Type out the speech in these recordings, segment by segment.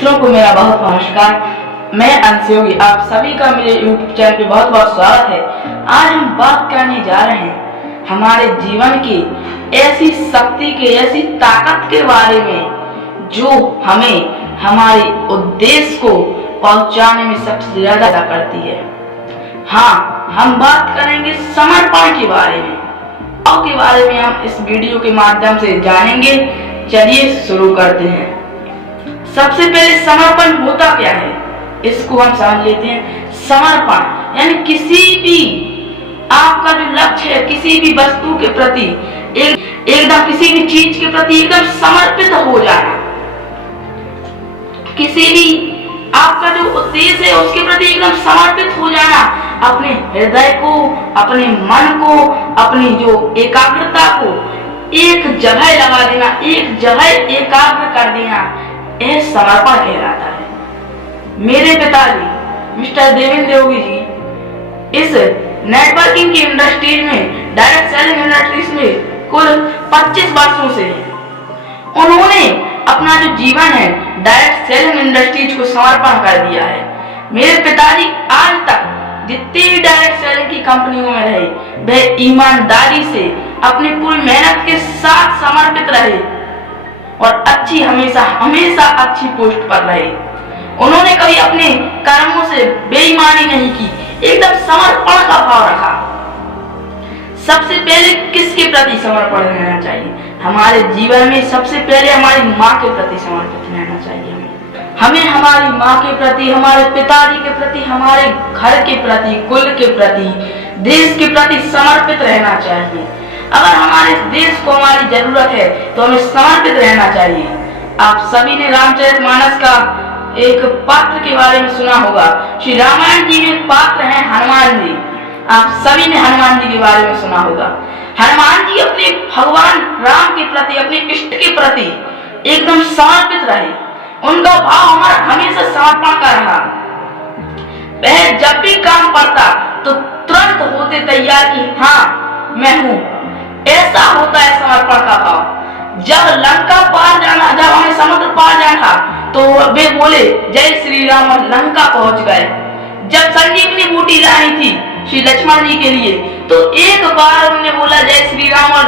मित्रों को मेरा बहुत नमस्कार। मैं अंश योगी, आप सभी का मेरे YouTube चैनल पे बहुत बहुत स्वागत है। आज हम बात करने जा रहे हैं हमारे जीवन की ऐसी शक्ति के, ऐसी ताकत के बारे में जो हमें हमारे उद्देश्य को पहुंचाने में सबसे ज्यादा करती है। हाँ, हम बात करेंगे समर्पण के बारे में और के बारे में हम इस वीडियो के माध्यम से जानेंगे। चलिए शुरू करते हैं। सबसे पहले समर्पण होता क्या है, इसको हम समझ लेते हैं। समर्पण यानी किसी भी आपका जो लक्ष्य है, किसी भी वस्तु के प्रति एकदम किसी भी चीज के प्रति एकदम समर्पित हो जाना। किसी भी आपका जो उद्देश्य है उसके प्रति एकदम समर्पित हो जाना। अपने हृदय को, अपने मन को, अपनी जो एकाग्रता को एक जगह लगा देना, एक जगह एकाग्र कर देना, यह समर्पण कहलाता है। मेरे पिताजी मिस्टर देवेंद्र योगी जी इस नेटवर्किंग की इंडस्ट्रीज में, डायरेक्ट सेलिंग इंडस्ट्रीज में कुल 25 वर्षों से हैं। उन्होंने अपना जो जीवन है डायरेक्ट सेलिंग इंडस्ट्रीज को समर्पण कर दिया है। मेरे पिताजी आज तक जितनी भी डायरेक्ट सेलिंग की कंपनियों में रहे, वह ईमानदारी से अपनी पूरी मेहनत के साथ समर्पित रहे और हमेशा अच्छी पोस्ट पर रहे। उन्होंने कभी अपने कर्मों से बेईमानी नहीं की, एकदम समर्पण का भाव रखा। सबसे पहले किसके प्रति समर्पण रहना चाहिए? हमारे जीवन में सबसे पहले हमारी माँ के प्रति समर्पित रहना चाहिए। हमें हमारी माँ के प्रति, हमारे पिताजी के प्रति, हमारे घर के प्रति, कुल के प्रति, देश के प्रति समर्पित रहना चाहिए। अगर हमारे देश को हमारी जरूरत है तो हमें समर्पित रहना चाहिए। आप सभी ने रामचरितमानस का एक पात्र के बारे में सुना होगा। श्री रामायण जी में पात्र हैं हनुमान जी। आप सभी ने हनुमान जी के बारे में सुना होगा। हनुमान जी अपने भगवान राम के प्रति, अपने इष्ट के प्रति एकदम समर्पित रहे। उनका भाव हमारा हमेशा समर्पण का रहा। वह जब भी काम पड़ता तो तुरंत होते तैयार कि हाँ मैं हूँ। ऐसा होता है समर्पण का भाव। जब लंका पार जाना, जब हमें समुद्र पार जाना तो वे बोले जय श्री राम और लंका पहुंच गए। जब संजीवनी बूटी लानी थी श्री लक्ष्मण जी के लिए तो एक बार उन्होंने बोला जय श्री राम और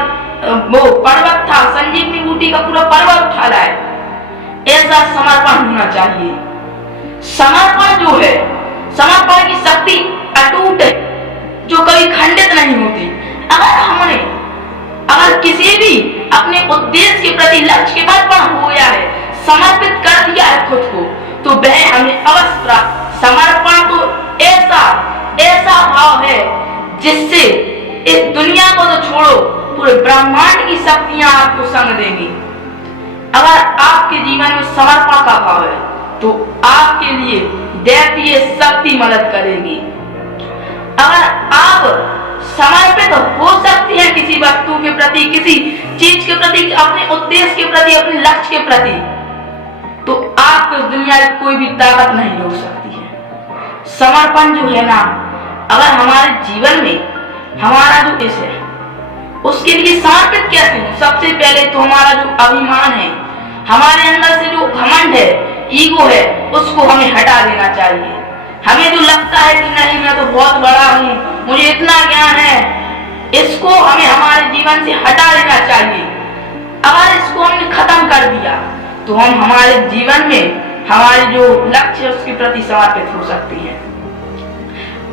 वो पर्वत था, संजीवनी बूटी का पूरा पर्वत उठा लाए। ऐसा समर्पण होना चाहिए। समर्पण जो है, समर्पण की शक्ति अटूट है जो कभी खंडित नहीं होती। अगर किसी भी अपने उद्देश्य के प्रति, लक्ष्य के समर्पण हो गया है, समर्पित कर दिया है खुद को, तो वह हमें अवश्य प्राप्त। समर्पण तो ऐसा भाव है जिससे इस दुनिया को तो छोड़ो, पूरे ब्रह्मांड की शक्तियां आपको संग देंगी। अगर आपके जीवन में समर्पण का भाव है तो आपके लिए दैवीय शक्ति मदद करेगी। अगर आप समर्पित हो सकती हैं किसी वस्तु के प्रति, किसी चीज के प्रति, अपने उद्देश्य के प्रति, अपने लक्ष्य के प्रति, तो आपको इस दुनिया की कोई भी ताकत नहीं रोक सकती है। समर्पण जो है ना, अगर हमारे जीवन में हमारा जो इस है उसके लिए समर्पित कैसे हो? सबसे पहले तो हमारा जो अभिमान है, हमारे अंदर से जो घमंड है, ईगो है, उसको हमें हटा देना चाहिए। हमें जो लगता है कि नहीं मैं तो बहुत बड़ा हूँ, मुझे इतना ज्ञान है, इसको हमें हमारे जीवन से हटा देना चाहिए। अगर इसको हमने खत्म कर दिया तो हम हमारे जीवन में हमारे जो लक्ष्य है उसके प्रति समर्पित हो सकती है।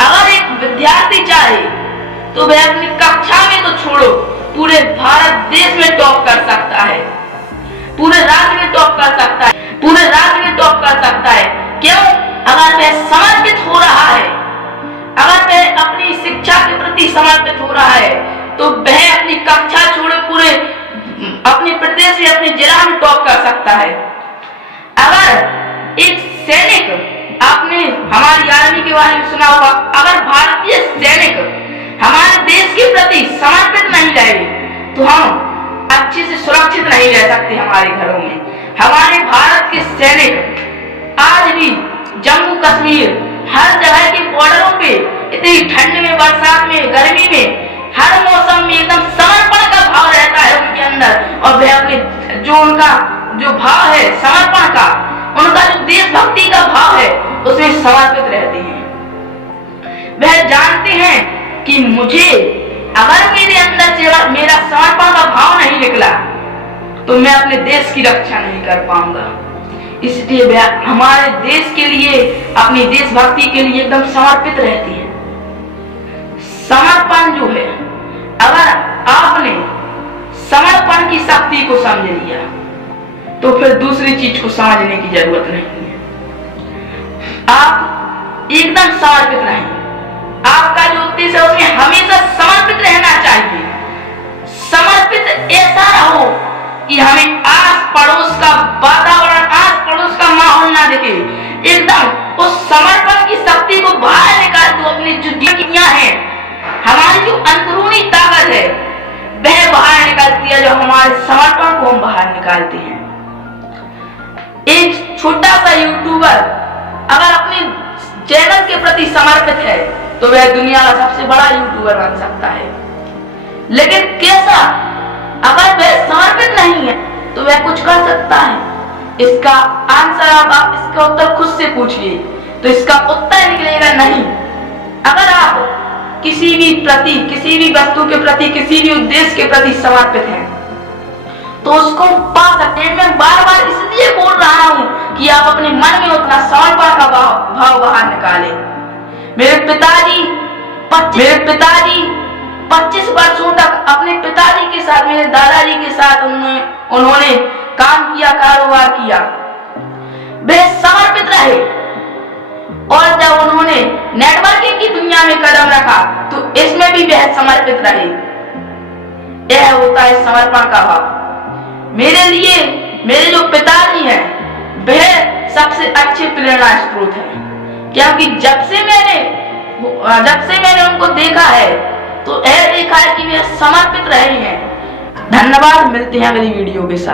अगर एक विद्यार्थी चाहे तो वह अपनी कक्षा में तो छोड़ो, पूरे भारत देश में टॉप कर सकता है, पूरे राज्य में टॉप कर सकता है, पूरे राज्य में टॉप कर सकता है। क्यों? अगर वह समर्पित हो रहा है, अगर वह अपनी शिक्षा के प्रति समर्पित हो रहा है तो वह अपनी कक्षा छोड़े पूरे अपने प्रदेश में, अपने जिला में टॉप कर सकता है। अगर एक सैनिक, आपने हमारी आर्मी के बारे में सुना होगा, अगर भारतीय सैनिक हमारे देश के प्रति समर्पित नहीं रहे तो हम अच्छे से सुरक्षित नहीं रह सकते हमारे घरों में। हमारे भारत के सैनिक आज भी जम्मू कश्मीर, हर जगह के बॉर्डरों पे, इतनी ठंड में, बरसात में, गर्मी में, हर मौसम में एकदम समर्पण का भाव रहता है उनके अंदर। और वह अपने जो उनका जो भाव है समर्पण का, उनका जो समर्पित रहते हैं। वह जानते हैं कि मुझे अगर मेरे अंदर से मेरा समर्पण का भाव नहीं निकला तो मैं अपने देश की रक्षा नहीं कर पाऊंगा। इसलिए वह हमारे देश के लिए, अपनी देशभक्ति के लिए एकदम समर्पित रहती है। समर्पण जो है, अगर आपने समर्पण की शक्ति को समझ लिया तो फिर दूसरी चीज को समझने की जरूरत नहीं है। आप एकदम समर्पित रहें। आपका जो उद्देश्य है उसमें हमेशा समर्पित रहना चाहिए। समर्पित ऐसा रहो कि हमें आस पड़ोस का वातावरण, आस पड़ोस का माहौल ना दिखे। एकदम उस समर्पण की शक्ति को बाहर निकाल दो। अपनी जो दिक्कतें हैं, हमारी जो अंदरूनी ताकत है, वह बाहर निकालती है, जो हमारे समर्पण को हम बाहर निकालते हैं। एक छोटा सा यूट्यूबर अगर अपने चैनल के प्रति समर्पित है तो वह दुनिया का सबसे बड़ा यूट्यूबर बन सकता है। लेकिन कैसा? अगर वह समर्पित नहीं है तो वह कुछ कर सकता है? इसका आंसर आप इसका उत्तर खुद से पूछिए तो इसका उत्तर निकलेगा नहीं। अगर आप किसी भी वस्तु के प्रति, किसी भी उद्देश्य के प्रति समर्पित हैं तो उसको पा सकते हैं। मैं बार बार इसलिए बोल रहा हूं कि आप अपने मन में उतना समर्पण का भाव बाहर निकालें। मेरे पिताजी 25 वर्षों तक अपने पिताजी के साथ, मेरे दादाजी के साथ उन्होंने काम किया, कारोबार किया। वे समर्पित रहे और जब उन्होंने नेटवर्किंग की दुनिया में कदम रखा तो इसमें भी वह समर्पित रहे। यह होता है समर्पण का भाव। मेरे लिए मेरे जो पिताजी हैं वह सबसे अच्छे प्रेरणा स्रोत है, क्योंकि जब से मैंने उनको देखा है तो यह देखा है कि वे समर्पित रहे हैं। धन्यवाद। मिलते हैं अगली वीडियो के साथ।